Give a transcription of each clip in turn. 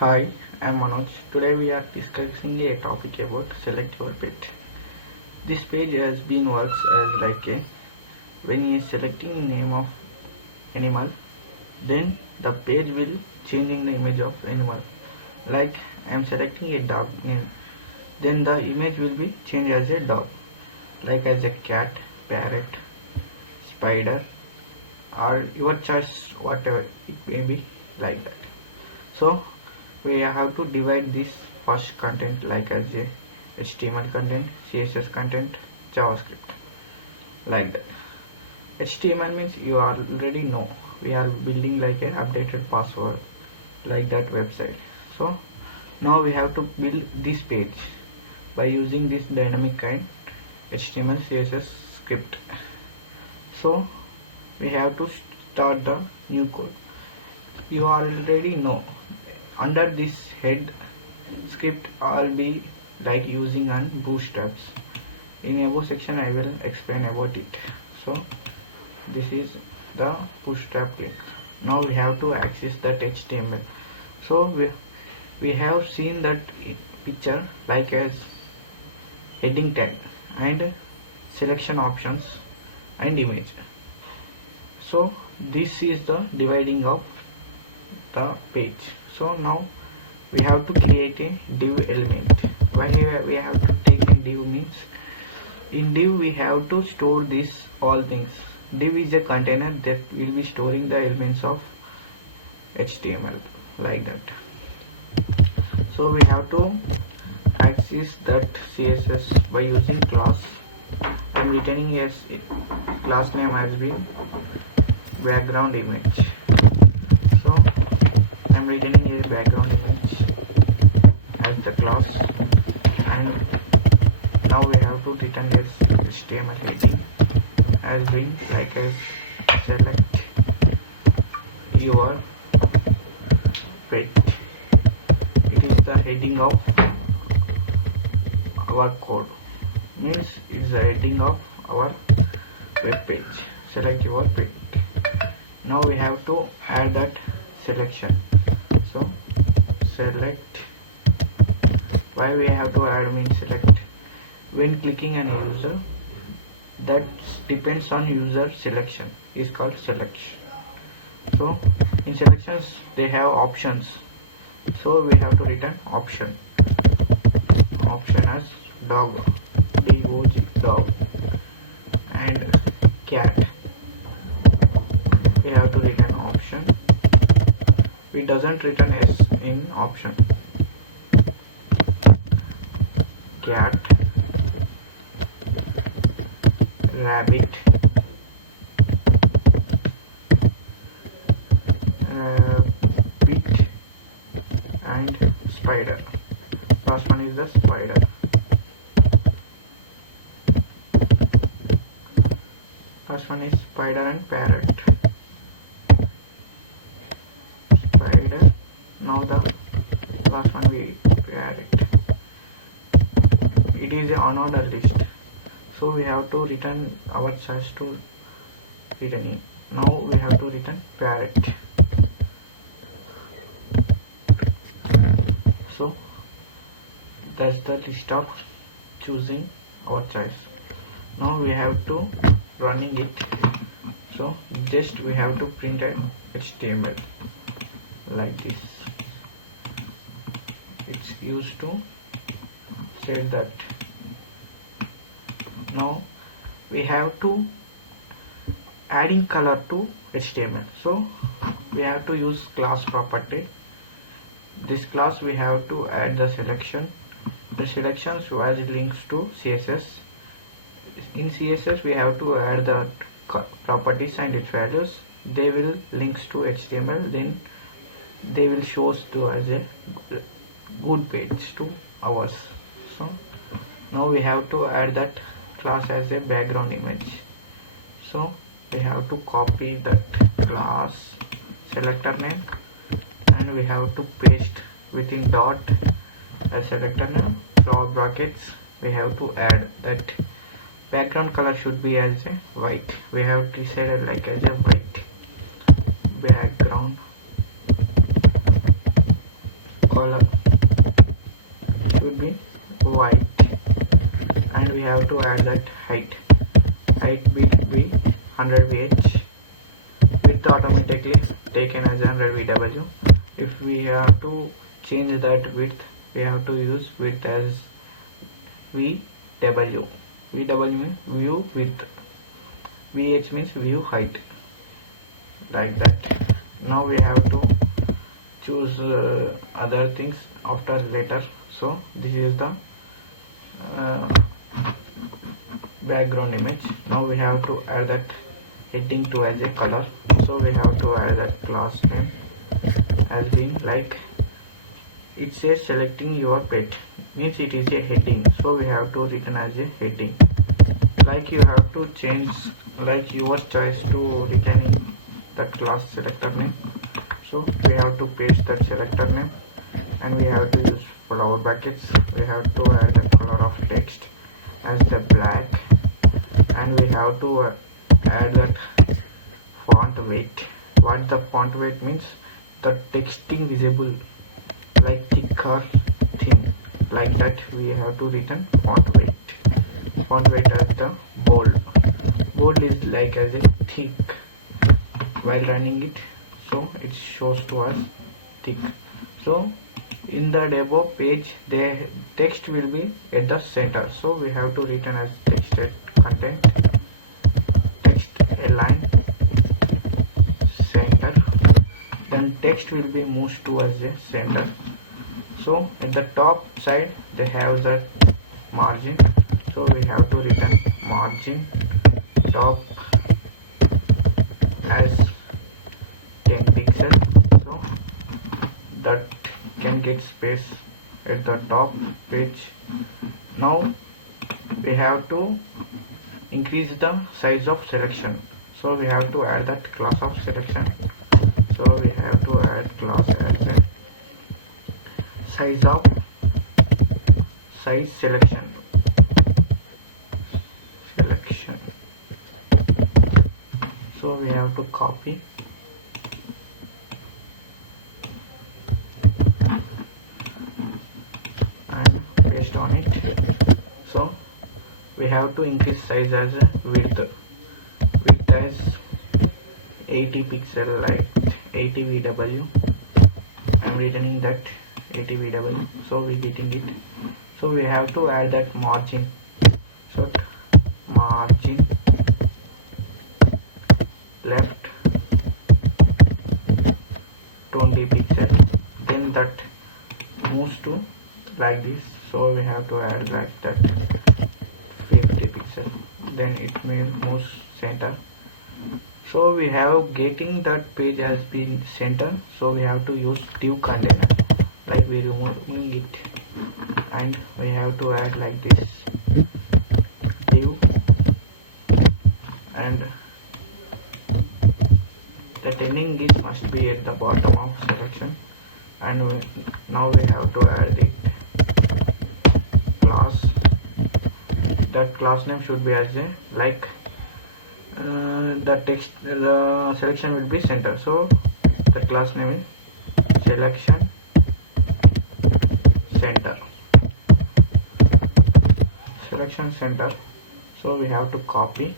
Hi, I'm Manoj. Today we are discussing a topic about select your pet. This page has been works as like a when you is selecting name of animal, then the page will changing the image of animal. Like I'm selecting a dog name, then the image will be changed as a dog, like as a cat, parrot, spider, or your choice, whatever it may be, like that. So we have to divide this first content like as a HTML content, CSS content, JavaScript, like that. HTML means you already know we are building like an updated password like that website. So now we have to build this page by using this dynamic kind HTML CSS script. So we have to start the new code. You already know under this head script I'll be like using on bootstraps. In above section I will explain about it. So this is the bootstrap link. Now we have to access that HTML. So we have seen that picture like as heading tag and selection options and image. So this is the dividing of the page. So now we have to create a div element. Why we have to take a div means in div we have to store this all things. Div is a container that will be storing the elements of HTML like that. So we have to access that CSS by using class. I'm returning as class name has been background image. So I'm returning a background image as the class, and now we have to return this HTML heading as being like as select your pet. It is the heading of our code, means it's the heading of our web page. Select your pet. Now we have to add that selection. So select, why we have to add means select when clicking on a user, that depends on user selection is called selection. So in selections they have options, so we have to return option as dog, D-O-G, dog, and cat we have to return option. We doesn't return S in option. Cat, rabbit, rabbit, and spider. First one is the spider. First one is spider and parrot. Spider. Now the last one we add it. It is a unordered list, so we have to return our choice to return in. Now we have to return parrot. So that's the list of choosing our choice. Now we have to running it. So just we have to print an HTML like this. It's used to say that. Now we have to adding color to HTML. So we have to use class property. This class we have to add the selection. The selections as links to CSS. In CSS we have to add the properties and its values. They will links to HTML, then they will show to as a good page to ours. So now we have to add that class as a background image. So we have to copy that class selector name and we have to paste within dot as selector name, brackets. We have to add that background color should be as a white. We have decided like as a white background color should be white, and we have to add that height will be 100 VH, width automatically taken as 100 VW. If we have to change that width, we have to use width as VW. VW means view width, VH means view height, like that. Now we have to choose other things after later. So this is the background image. Now we have to add that heading to as a color. So we have to add that class name as being like, it says selecting your pet, means it is a heading, so we have to written as a heading. Like you have to change like your choice to returning that class selector name. So we have to paste that selector name, and we have to use flower brackets. We have to add the color of text as the black, and we have to add that font weight. What the font weight means, the texting visible, like thick or thin, like that. We have to written font weight. Font weight as the bold. Bold is like as a thick. While running it, so it shows to us thick. So in the demo page, the text will be at the center, so we have to written as text content, text align center, then text will be moved towards the center. So at the top side they have the margin, so we have to written margin top as 10 pixel, so that can get space at the top page. Now we have to increase the size of selection, so we have to add that class of selection. So we have to add class as a size selection. So we have to copy and paste on it. So we have to increase size as a width as 80 pixel, like 80 VW. I'm returning that 80 VW, so we getting it. So we have to add that margin, so margin left 20 pixel, then that moves to like this, so we have to add like that 50 pixel, then it moves center. So we have getting that page has been center, so we have to use div container, like we removing it, and we have to add like this div, and the ending is must be at the bottom of selection. And now we have to add it class. That class name should be as a like the text, the selection will be center, so the class name is selection center. Selection center. So we have to copy.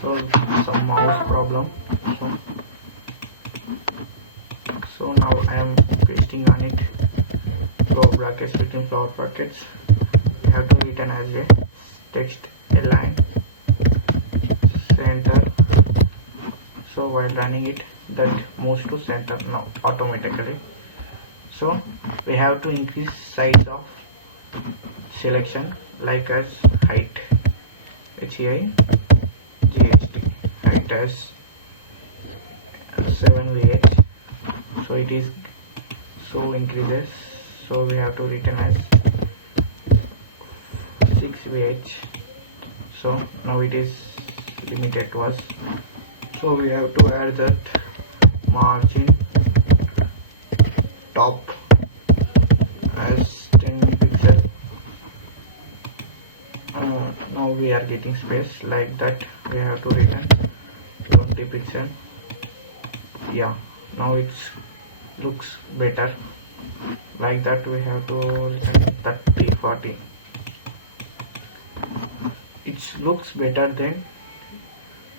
So some mouse problem. So now I am pasting on it flower brackets between flower brackets. We have to written as a text align center. So while running it, that moves to center now automatically. So we have to increase size of selection, like as height, HEIGHT, height as 7 VH, so it is so increases, so we have to written as 6 VH. So now it is limited to us, so we have to add that margin top as 10 pixel. Now we are getting space, like that we have to return 20 pixel. Yeah, Now it looks better. Like that we have to return 30 40. It looks better than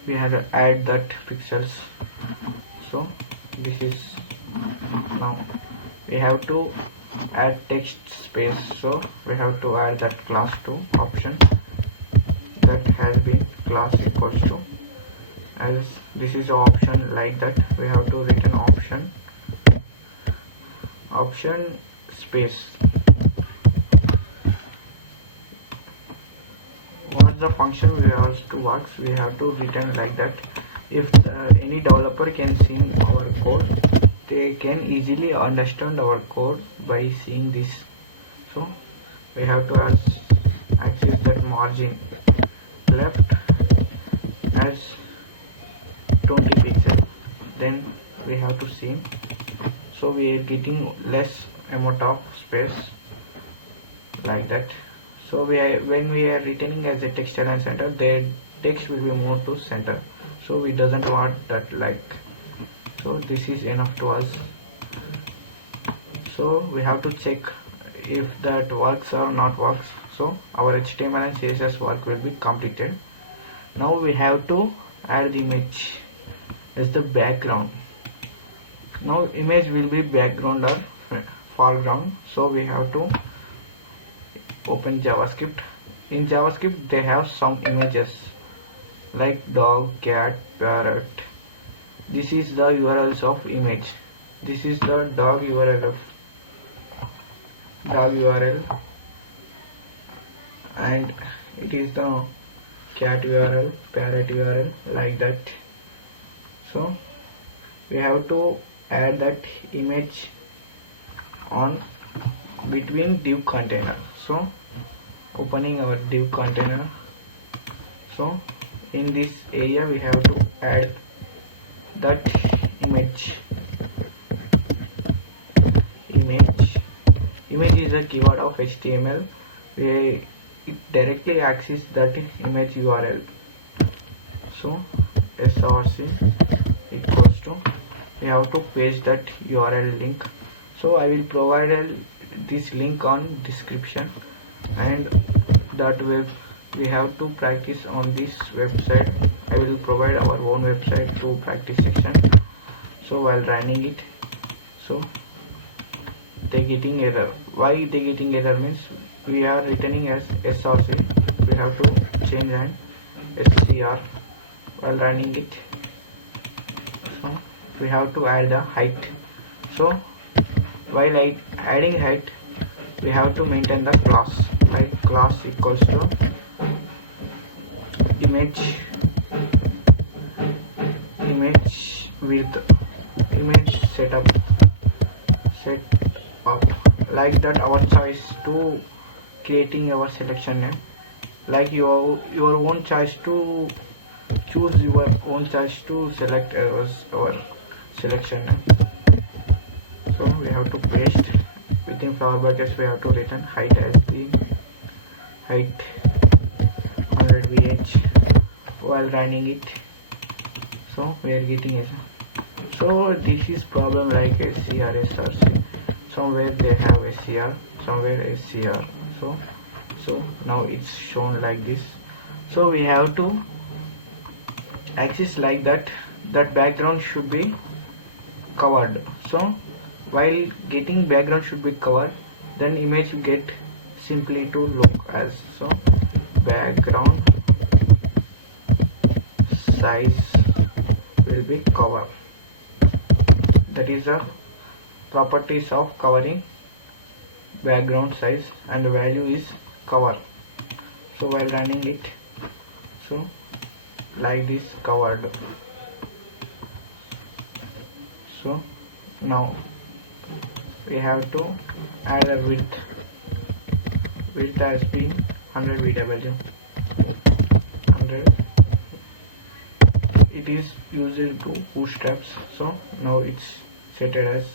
we have to add that pixels. So this is, now we have to add text space, so we have to add that class to option that has been class equals to, as this is option, like that we have to return option space. Once the function we have to works, we have to return like that. If any developer can see our code, they can easily understand our code by seeing this. So we have to access that margin left as 20 pixels, then we have to see, so we are getting less amount of space, like that. So when we are returning as a text align center, the text will be moved to center, so we doesn't want that, like, so this is enough to us. So we have to check if that works or not works. So our HTML and CSS work will be completed. Now we have to add the image as the background. Now image will be background or foreground, so we have to open JavaScript. In JavaScript they have some images like dog, cat, parrot. This is the URLs of image. This is the dog URL, and it is the cat URL, parrot URL, like that. So we have to add that image on between div container. So opening our div container, so in this area we have to add that image is a keyword of HTML. It directly access that image URL. So src equals to, we have to paste that URL link. So I will provide this link on description, and that we have to practice on this website. I will provide our own website to practice section. So while running it, so they getting error. Why they getting error means we are returning as src, we have to change and scr while running it. So we have to add the height. So while adding height, we have to maintain the class, like class equals to image with image setup, like that. Our choice to creating our selection name, like your own choice to choose your own choice to select our selection name. So we have to paste within flower brackets. We have to return height as the height 100 vh while running it. So we are getting a, so this is problem like scr src. Somewhere they have scr, somewhere scr. So now it's shown like this. So we have to access like that. That background should be covered. So while getting background should be covered, then image get simply to look as, so background size will be cover. That is the properties of covering background size, and the value is cover. So while running it, so like this covered. So now we have to add a width has been 100 VW, 100. It is used to bootstraps. So now it's set as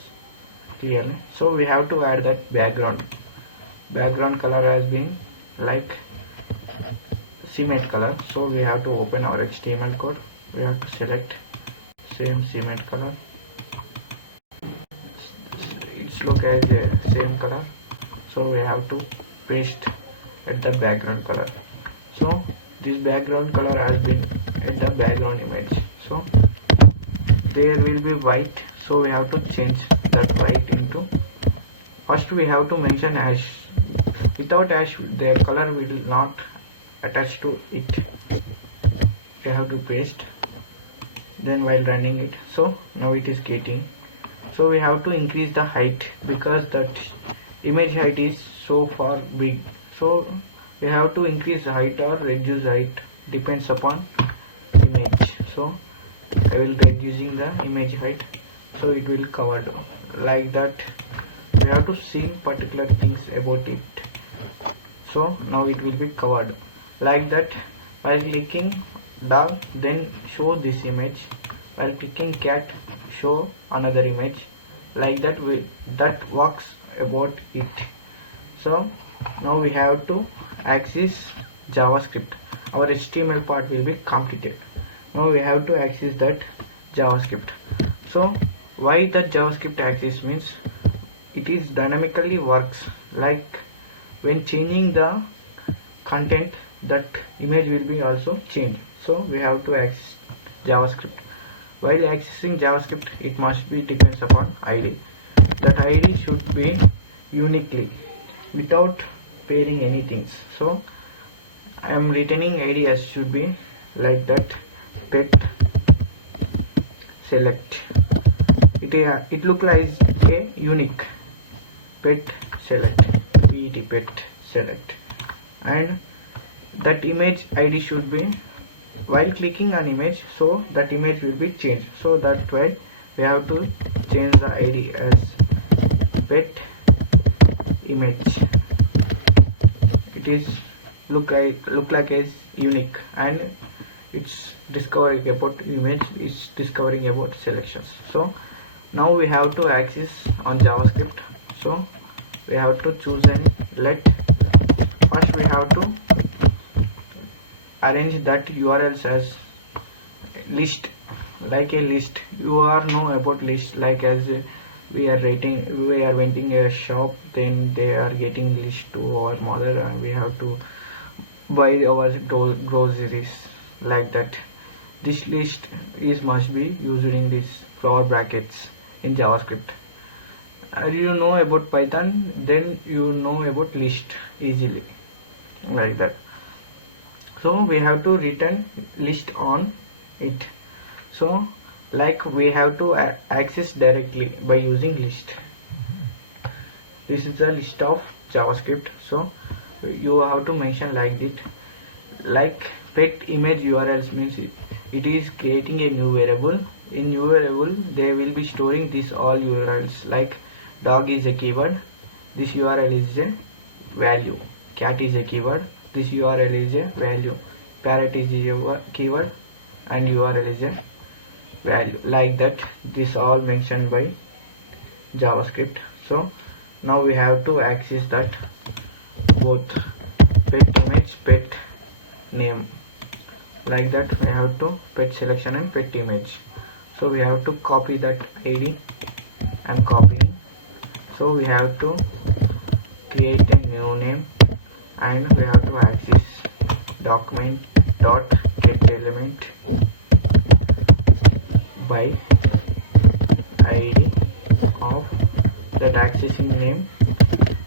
clearly. So we have to add that background color has been like cement color. So we have to open our HTML code. We have to select same cement color, look as a same color, so we have to paste at the background color. So this background color has been at the background image, so there will be white, so we have to change that white into, first we have to mention hash. Without hash the color will not attach to it. We have to paste, then while running it, so now it is getting. So we have to increase the height because that image height is so far big, so we have to increase the height or reduce height, depends upon image. So I will reducing the image height, so it will covered like that. We have to see particular things about it, so now it will be covered like that. While clicking dog, then show this image. While clicking cat, show another image, like that. That works about it. So now we have to access JavaScript. Our HTML part will be completed. Now we have to access that JavaScript. So why that JavaScript access means, it is dynamically works, like when changing the content, that image will be also changed. So we have to access JavaScript. While accessing JavaScript, it must be depends upon ID. That ID should be uniquely without pairing anything. So I am returning ID as should be like that, pet select. It look like a unique pet select, pet select, and that image ID should be, while clicking an image, so that image will be changed. So that way we have to change the ID as pet image. It is look like as unique, and it's discovering about image, it's discovering about selections. So now we have to access on JavaScript. So we have to choose and let, first we have to arrange that URLs as list, like a list. You are know about list, like as we are renting a shop, then they are getting list to our mother, and we have to buy our groceries, like that. This list is must be used in this flower brackets in JavaScript. You know about Python, then you know about list easily, like that. So we have to return list on it. So like we have to access directly by using list. This is the list of JavaScript. So you have to mention like it, like pet image URLs means it is creating a new variable. In new variable they will be storing this all URLs, like dog is a keyword, this URL is a value, cat is a keyword, this URL is a value, parrot is a keyword, and URL is a value, like that. This all mentioned by JavaScript. So now we have to access that both pet image, pet name, like that. We have to pet selection and pet image. So we have to copy that ID. I'm copying. So we have to create a new name, and we have to access document dot get element by ID of that accessing name,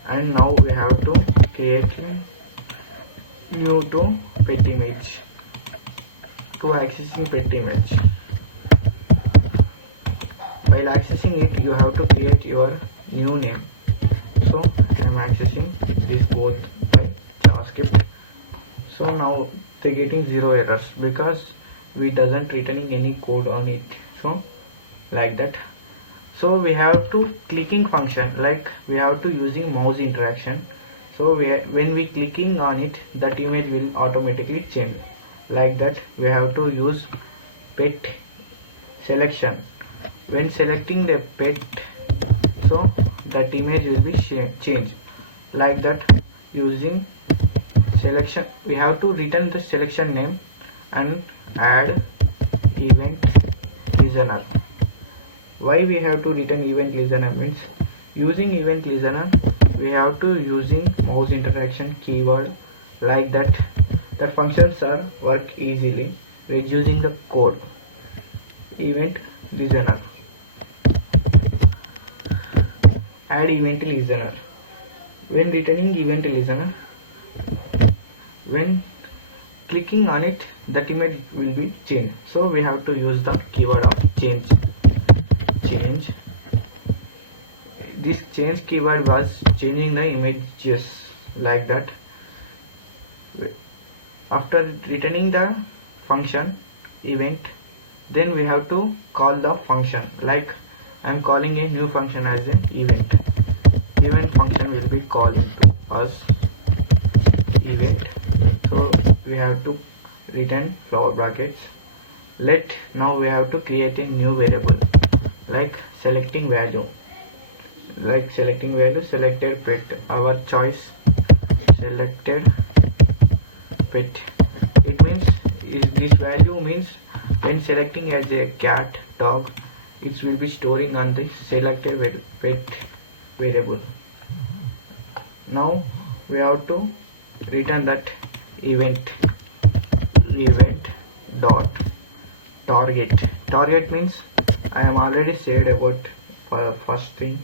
and now we have to create new to pet image, to accessing pet image. While accessing it, you have to create your new name. So I am accessing this both by JavaScript. So now they're getting 0 errors because we doesn't returning any code on it. So like that. So we have to clicking function, like we have to using mouse interaction. So when we clicking on it, that image will automatically change, like that. We have to use pet selection. When selecting the pet, so that image will be changed, like that. Using selection, we have to return the selection name and add event listener. Why we have to return event listener means, Using event listener, we have to using mouse interaction keyword like that. That functions are work easily, reducing the code. Event listener. Add event listener. When returning event listener, when clicking on it, that image will be changed. So we have to use the keyword of change. Change. This change keyword was changing the images like that. After returning the function event, then we have to call the function. Like I am calling a new function as an event. Event function will be calling to us event. So we have to return flower brackets. Now we have to create a new variable like selecting value. Like selecting value, selected pet, our choice, selected pet. It means this value means when selecting as a cat, dog, it will be storing on the selected pet variable. Now we have to return that event dot target means I am already said about first thing.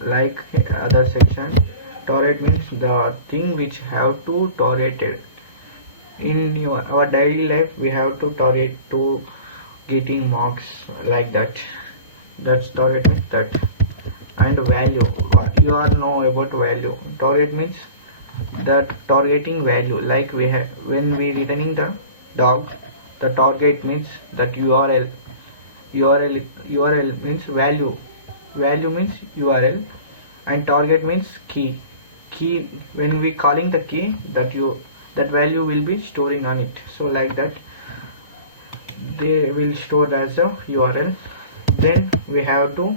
Like other section, target means the thing which have to targeted in our daily life. We have to target to getting marks like that. That's target means that. And value, you are know about value. Target means that targeting value. Like we have when we returning the dog, the target means that URL means value means URL, and target means key. When we calling the key, that value will be storing on it. So like that they will store as a URL. Then we have to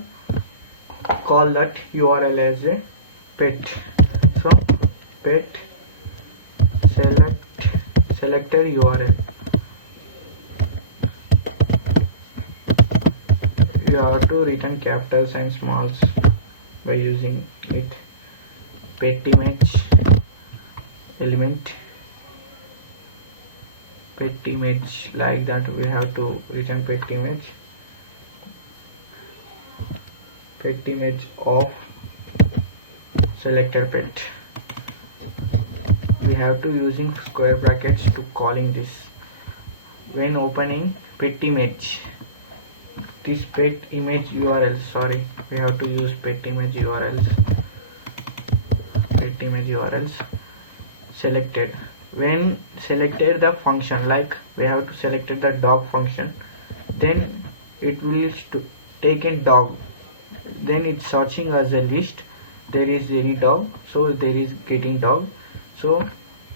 call that URL as a pet. So pet selected URL. You have to return capitals and smalls by using it. Pet image element, pet image, like that we have to return pet image of selected pet. We have to using square brackets to calling this. When opening pet image, this pet image URL, sorry, we have to use pet image URLs. Selected. When selected the function, like we have to selected the dog function, then it will take in dog. Then it's searching as a list. There is any dog, so there is getting dog. So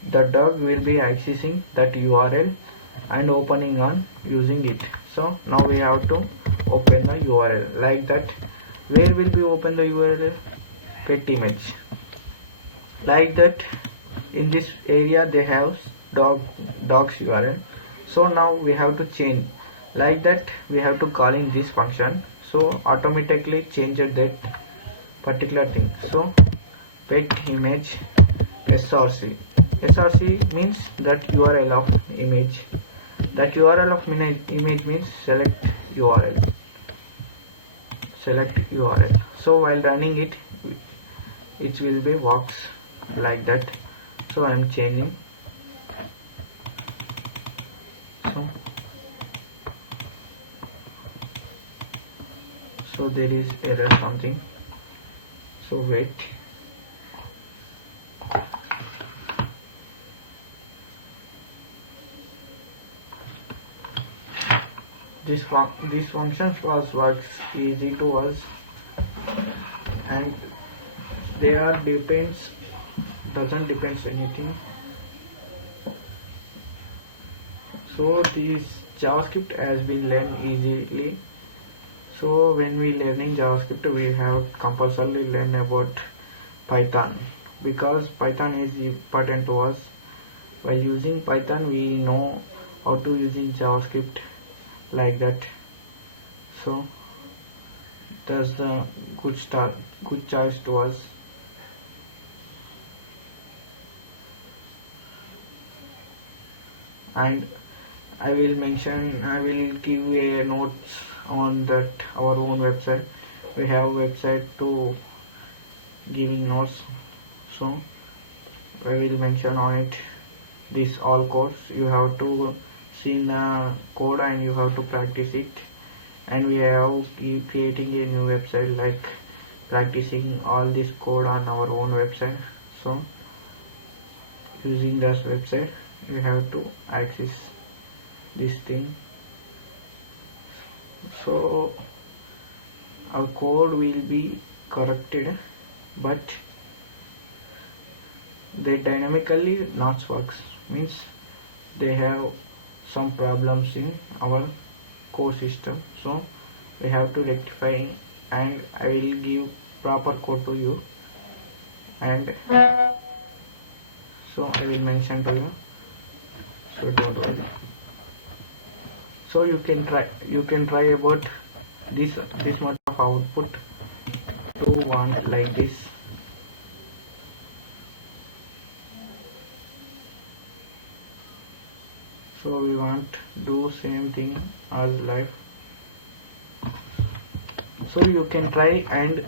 the dog will be accessing that URL and opening on using it. So now we have to open the URL like that. Where will be open the URL? Pet image. Like that, in this area they have dogs URL. So now we have to change. Like that we have to call in this function. So automatically change that particular thing. So pet image src. Src means that URL of image. That URL of image means select URL. So while running it will be works like that. So I am changing. So there is error something. So wait. This function works easy to us, and doesn't depends anything. So this JavaScript has been learned easily. So when we learning JavaScript, we have compulsorily learn about Python, because Python is important to us. While using Python, we know how to using JavaScript like that. So That's the good choice to us. And I will give a notes on that our own website. We have website to giving notes, so I will mention on it this all codes. You have to see the code and you have to practice it. And we have creating a new website like practicing all this code on our own website. So using this website you have to access this thing. So our code will be corrected, but they dynamically not works, means they have some problems in our core system. So we have to rectify, and I will give proper code to you, and so I will mention to you, so don't worry. So you can try about this much of output to want like this. So we want do same thing as live. So you can try, and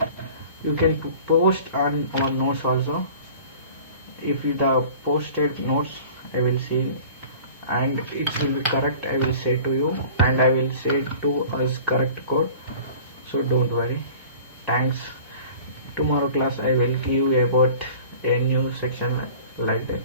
you can post on our notes also. If the posted notes I will see and it will be correct, I will say to you, and I will say to us correct code. So don't worry. Thanks. Tomorrow class I will give about a new section like that.